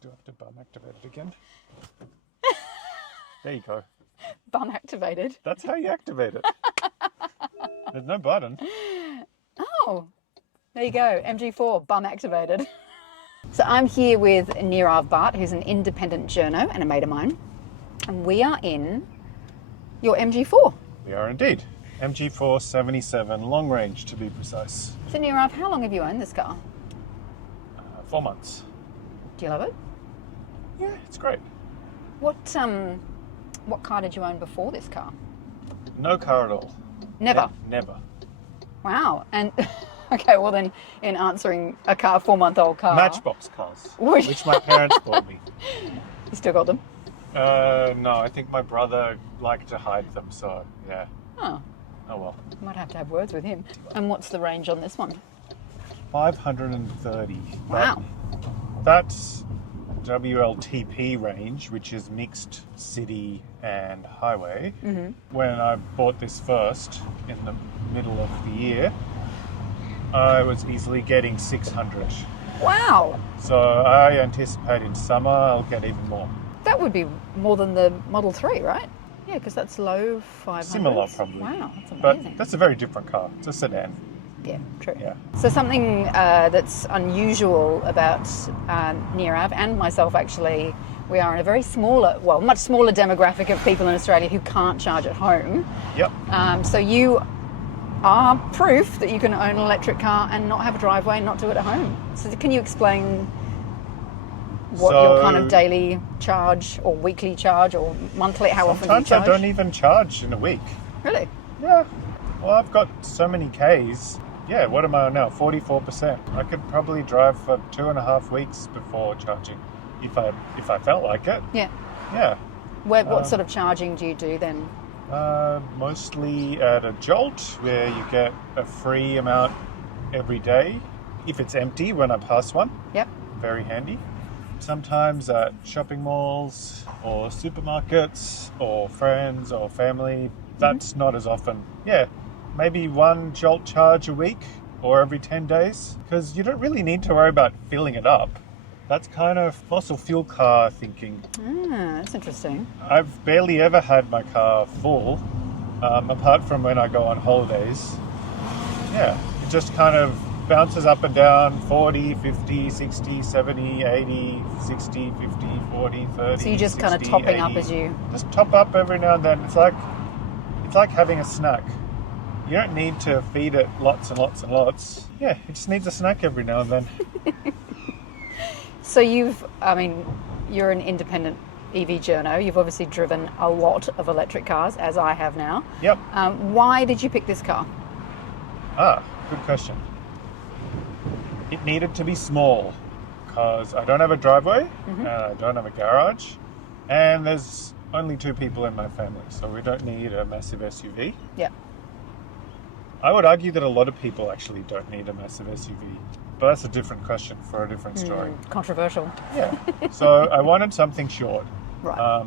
Do I have to bum activate it again? There you go. Bum activated. That's how you activate it. There's no button. Oh, there you go. MG4 bum activated. So I'm here with Nirav Bhatt, who's an independent journo and a mate of mine. And we are in your MG4. We are indeed. MG4 77, long range to be precise. So Nirav, how long have you owned this car? 4 months. Do you love it? Yeah, it's great. What car did you own before this car? No car at all. Never? Never. Wow. And okay, well then, in answering a car, 4-month-old car. Matchbox cars, which my parents bought me. You still got them? No, I think my brother liked to hide them, so yeah. Oh. Oh well. Might have to have words with him. And what's the range on this one? 530. Wow. That's WLTP range, which is mixed city and highway. Mm-hmm. When I bought this first in the middle of the year, I was easily getting 600. Wow. So I anticipate in summer I'll get even more. That would be more than the Model 3, right? Yeah, because that's low 500. Similar, probably. Wow, that's amazing. But that's a very different car. It's a sedan. Yeah, true. Yeah. So something that's unusual about Nirav and myself, actually, we are in a very much smaller demographic of people in Australia who can't charge at home. Yep. So you are proof that you can own an electric car and not have a driveway and not do it at home. So can you explain what your kind of daily charge or weekly charge or monthly, how often do you charge? Sometimes I don't even charge in a week. Really? Yeah. Well, I've got so many Ks. Yeah, what am I on now? 44%. I could probably drive for 2.5 weeks before charging, if I felt like it. Yeah. Yeah. What sort of charging do you do then? Mostly at a Jolt, where you get a free amount every day if it's empty when I pass one. Yep. Very handy. Sometimes at shopping malls or supermarkets or friends or family. That's not as often. Yeah, maybe one Jolt charge a week or every 10 days, because you don't really need to worry about filling it up. That's kind of fossil fuel car thinking. That's interesting. I've barely ever had my car full, apart from when I go on holidays. Yeah, it just kind of bounces up and down, 40, 50, 60, 70, 80, 60, 50, 40, 30, So you're just 60, kind of topping 80. up as you... Just top up every now and then. It's like having a snack. You don't need to feed it lots and lots and lots. Yeah, it just needs a snack every now and then. So you're an independent EV journo. You've obviously driven a lot of electric cars, as I have now. Yep. Why did you pick this car? Good question. It needed to be small because I don't have a driveway, and I don't have a garage, and there's only 2 people in my family, so we don't need a massive SUV. Yeah. I would argue that a lot of people actually don't need a massive SUV, but that's a different question for a different story. Controversial. Yeah. So I wanted something short. Right.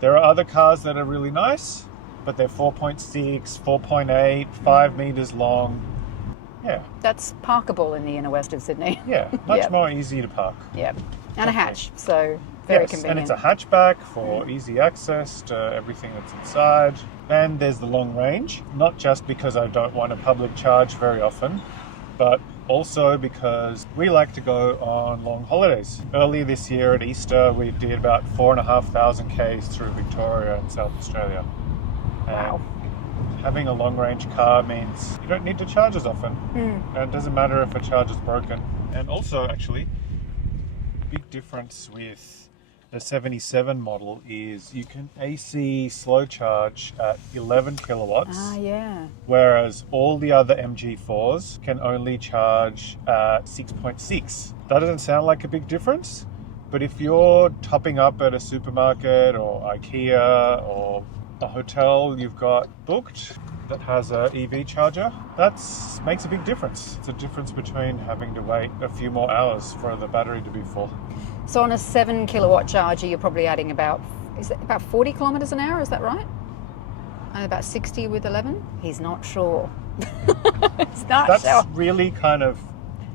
There are other cars that are really nice, but they're 4.6, 4.8, 5 meters long. Yeah. That's parkable in the inner west of Sydney. Yeah, much more easy to park. Yeah. And a hatch, so very convenient. And it's a hatchback for easy access to everything that's inside. And there's the long range, not just because I don't want a public charge very often, but also because we like to go on long holidays. Earlier this year at Easter, we did about 4,500 Ks through Victoria and South Australia. Wow. Having a long-range car means you don't need to charge as often. And it doesn't matter if a charge is broken. And also, actually, big difference with the 77 model is you can AC slow charge at 11 kilowatts. Yeah. Whereas all the other MG4s can only charge at 6.6. That doesn't sound like a big difference, but if you're topping up at a supermarket or IKEA or a hotel you've got booked that has a EV charger, that makes a big difference. It's a difference between having to wait a few more hours for the battery to be full. So on a 7 kilowatt charger, you're probably adding about 40 kilometers an hour, is that right? And about 60 with 11? He's not sure. It's not That's sure. really kind of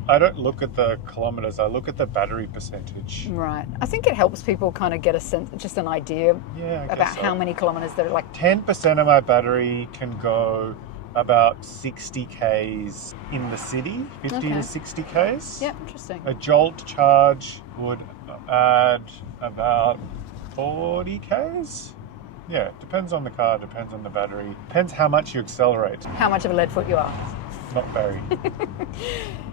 I don't look at the kilometers, I look at the battery percentage. Right. I think it helps people kind of get a sense, just an idea about how many kilometers they're like. 10% of my battery can go about 60 Ks in the city, 50 to 60 Ks. Yeah, interesting. A jolt charge would add about 40 Ks. Yeah, depends on the car, depends on the battery, depends how much you accelerate. How much of a lead foot you are. Not very.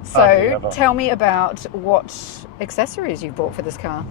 So tell me about what accessories you bought for this car.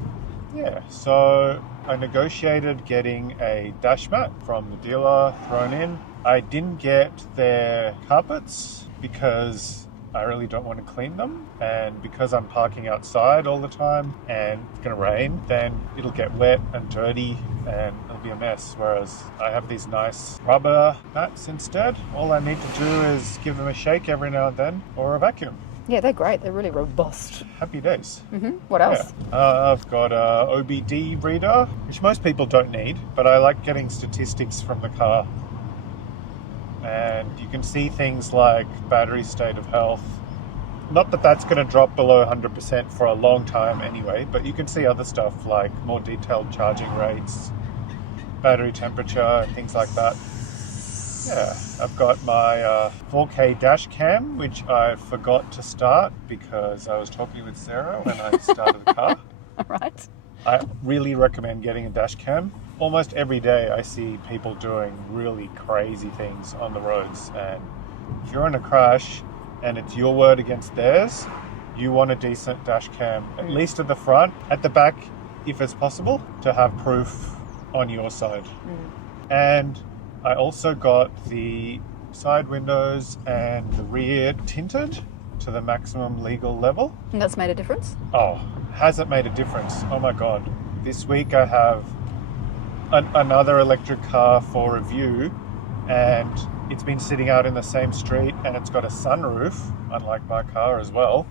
Yeah, so I negotiated getting a dash mat from the dealer thrown in. I didn't get their carpets because I really don't want to clean them, and because I'm parking outside all the time and it's going to rain, then it'll get wet and dirty and it'll be a mess, whereas I have these nice rubber mats instead. All I need to do is give them a shake every now and then, or a vacuum. Yeah, they're great. They're really robust. Happy days. What else? Yeah. I've got a OBD reader, which most people don't need, but I like getting statistics from the car. And you can see things like battery state of health. Not that that's going to drop below 100% for a long time anyway, but you can see other stuff like more detailed charging rates, battery temperature, and things like that. Yeah, I've got my 4K dash cam, which I forgot to start because I was talking with Sarah when I started the car. Right. I really recommend getting a dash cam. Almost every day I see people doing really crazy things on the roads, and if you're in a crash and it's your word against theirs, you want a decent dash cam, at least at the front, at the back if it's possible, to have proof on your side. And I also got the side windows and the rear tinted to the maximum legal level. And that's made a difference? Oh, has it made a difference? Oh my God. This week I have another electric car for review, and it's been sitting out in the same street and it's got a sunroof, unlike my car as well.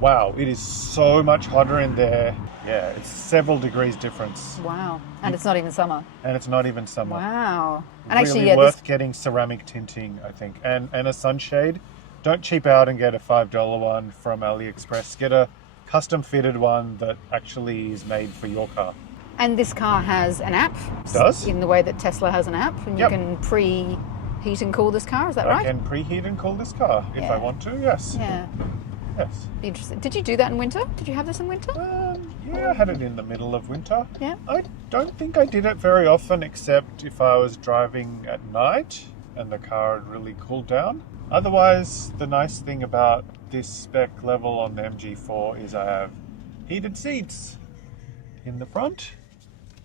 Wow, it is so much hotter in there. Yeah, it's several degrees difference. Wow. And it's not even summer. And it's not even summer. Wow. And Really actually, yeah, worth getting ceramic tinting, I think. And a sunshade. Don't cheap out and get a $5 one from AliExpress. Get a custom fitted one that actually is made for your car. And this car has an app. It does? In the way that Tesla has an app. And you can preheat and cool this car, is that right? I can preheat and cool this car if I want to, yes. Yeah. Yes. Interesting. Did you do that in winter? Did you have this in winter? Yeah, I had it in the middle of winter. Yeah. I don't think I did it very often, except if I was driving at night and the car had really cooled down. Otherwise, the nice thing about this spec level on the MG4 is I have heated seats in the front,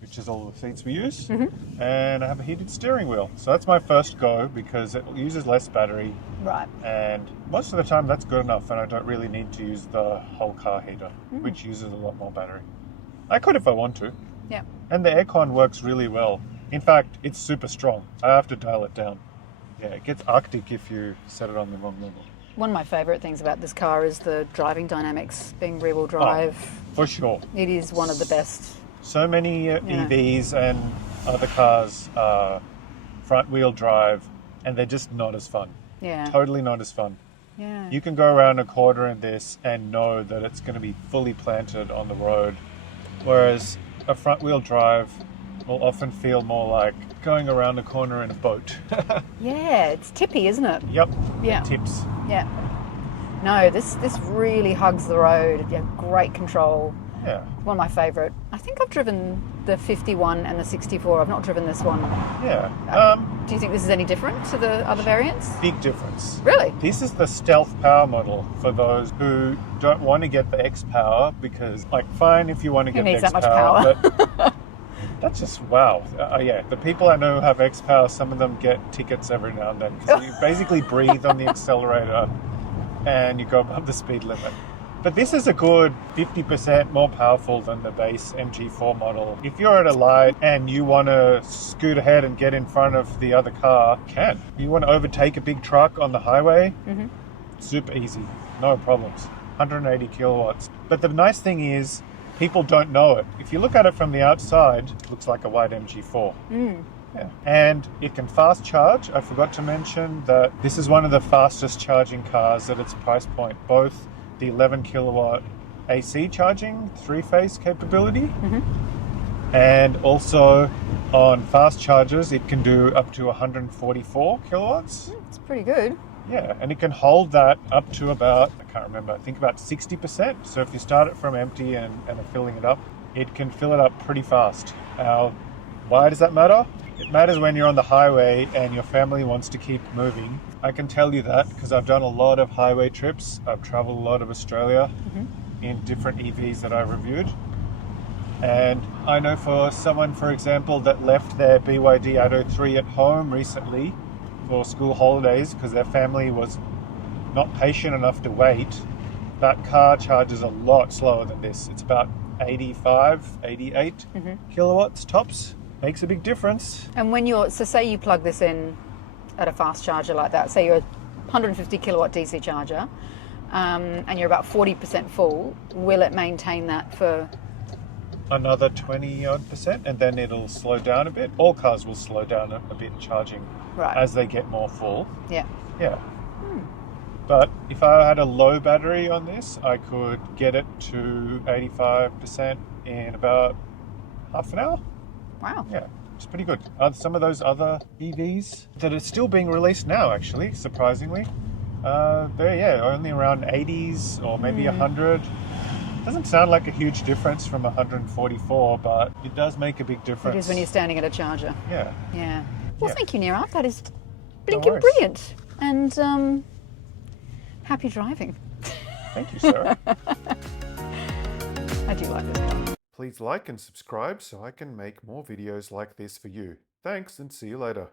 which is all the seats we use, and I have a heated steering wheel. So that's my first go because it uses less battery. Right. And most of the time that's good enough, and I don't really need to use the whole car heater, which uses a lot more battery. I could if I want to. Yeah. And the aircon works really well. In fact, it's super strong. I have to dial it down. Yeah, it gets Arctic if you set it on the wrong level. One of my favourite things about this car is the driving dynamics, being rear-wheel drive. For sure. It is one of the best. So many EVs and other cars are front-wheel drive, and they're just not as fun. Yeah. Totally not as fun. Yeah. You can go around a corner in this and know that it's going to be fully planted on the road, whereas a front-wheel drive will often feel more like going around a corner in a boat. Yeah, it's tippy, isn't it? Yep. Yeah. It tips. Yeah. No, this really hugs the road. Yeah, great control. Yeah. One of my favourite. I think I've driven the 51 and the 64. I've not driven this one. Yeah. Do you think this is any different to the other variants? Big difference. Really? This is the stealth power model for those who don't want to get the X power because, like, fine if you want to get the needs X that much power? but that's just wow. Yeah, the people I know who have X power, some of them get tickets every now and then because you basically breathe on the accelerator and you go above the speed limit. But this is a good 50% more powerful than the base MG4 model. If you're at a light and you want to scoot ahead and get in front of the other car, you can. You want to overtake a big truck on the highway, super easy, no problems. 180 kilowatts. But the nice thing is, people don't know it. If you look at it from the outside, it looks like a white MG4. Yeah. And it can fast charge. I forgot to mention that this is one of the fastest charging cars at its price point. Both the 11 kilowatt AC charging, 3-phase capability, and also on fast chargers, it can do up to 144 kilowatts. It's pretty good. Yeah, and it can hold that up to about, I can't remember, I think about 60%. So if you start it from empty and are filling it up, it can fill it up pretty fast. Now, why does that matter? It matters when you're on the highway and your family wants to keep moving. I can tell you that because I've done a lot of highway trips. I've traveled a lot of Australia in different EVs that I reviewed. And I know for someone, for example, that left their BYD Atto 3 at home recently for school holidays because their family was not patient enough to wait, that car charges a lot slower than this. It's about 85, 88 kilowatts tops. Makes a big difference. And when so say you plug this in at a fast charger like that, say you're a 150 kilowatt DC charger, and you're about 40% full, will it maintain that for another 20% and then it'll slow down a bit? All cars will slow down a bit charging as they get more full. Yeah. But if I had a low battery on this, I could get it to 85% in about half an hour. Wow. Yeah, it's pretty good. Some of those other EVs that are still being released now, actually, surprisingly, they're only around 80s or maybe 100. Doesn't sound like a huge difference from 144, but it does make a big difference. It is when you're standing at a charger. Yeah. Yeah. Well, thank you, Nirav. That is No worries. brilliant. And happy driving. Thank you, Sarah. I do like this car. Please like and subscribe so I can make more videos like this for you. Thanks and see you later.